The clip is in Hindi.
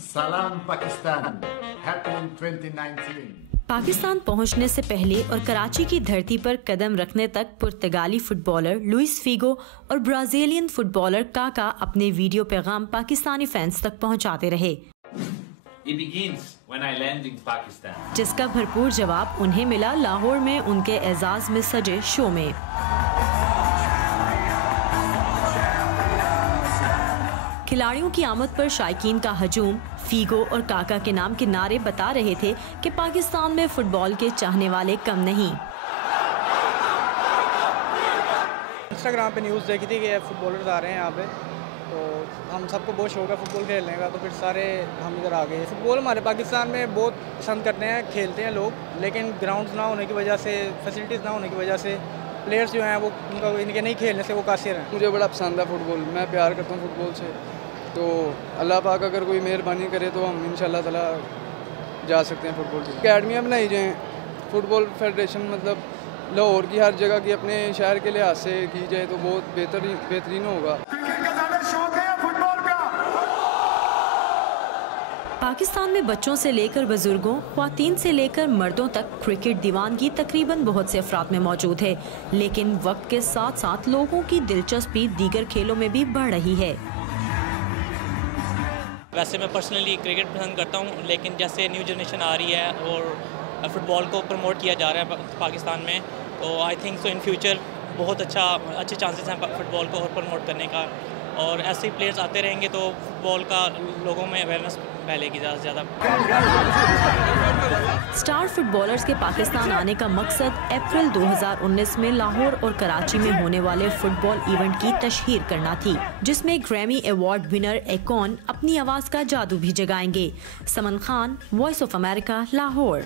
सलाम पाकिस्तान, हैप्पी 2019। पाकिस्तान पहुंचने से पहले और कराची की धरती पर कदम रखने तक पुर्तगाली फुटबॉलर लुइस फीगो और ब्राजीलियन फुटबॉलर काका अपने वीडियो पैगाम पाकिस्तानी फैंस तक पहुंचाते रहे, जिसका भरपूर जवाब उन्हें मिला लाहौर में उनके एजाज में सजे शो में। खिलाड़ियों की आमद पर शायकीन का हजूम फीगो और काका के नाम के नारे बता रहे थे कि पाकिस्तान में फुटबॉल के चाहने वाले कम नहीं। इंस्टाग्राम पे न्यूज़ देखी थी कि फुटबॉलर्स आ रहे हैं यहाँ पे, तो हम सबको बहुत शौक है फुटबॉल खेलने का, तो फिर सारे हम इधर आ गए। फुटबॉल हमारे पाकिस्तान में बहुत पसंद करते हैं, खेलते हैं लोग, लेकिन ग्राउंड्स ना होने की वजह से, फैसिलिटीज़ ना होने की वजह से प्लेयर्स जो हैं वो इनके नहीं खेलने से वो कासिर हैं। मुझे बड़ा पसंद है फुटबॉल, मैं प्यार करता हूँ फुटबॉल से, तो अल्लाह पाक अगर कोई मेहरबानी करे तो हम इंशाल्लाह ताला जा सकते हैं फुटबॉल की। अकेडमियाँ बनाई जाएँ, फुटबॉल फेडरेशन मतलब लाहौर की हर जगह की अपने शहर के लिहाज से की जाए तो बहुत बेहतरीन होगा। पाकिस्तान में बच्चों से लेकर बुजुर्गों, ख्वातीन से लेकर मर्दों तक क्रिकेट दीवानगी तकरीबन बहुत से अफराद में मौजूद है, लेकिन वक्त के साथ साथ लोगों की दिलचस्पी दीगर खेलों में भी बढ़ रही है। वैसे मैं पर्सनली क्रिकेट पसंद करता हूं, लेकिन जैसे न्यू जनरेशन आ रही है और फुटबॉल को प्रमोट किया जा रहा है पाकिस्तान में, तो I think so in future बहुत अच्छे चांसेस हैं फुटबॉल को और प्रमोट करने का, और ऐसे ही प्लेयर्स आते रहेंगे तो फुटबॉल का लोगों में अवेयरनेस फैलेगी ज़्यादा से ज़्यादा। स्टार फुटबॉलर्स के पाकिस्तान आने का मकसद अप्रैल 2019 में लाहौर और कराची में होने वाले फुटबॉल इवेंट की तशहीर करना थी, जिसमें ग्रैमी अवार्ड विनर एकॉन अपनी आवाज का जादू भी जगाएंगे। Saman Khan, voice of America, Lahore.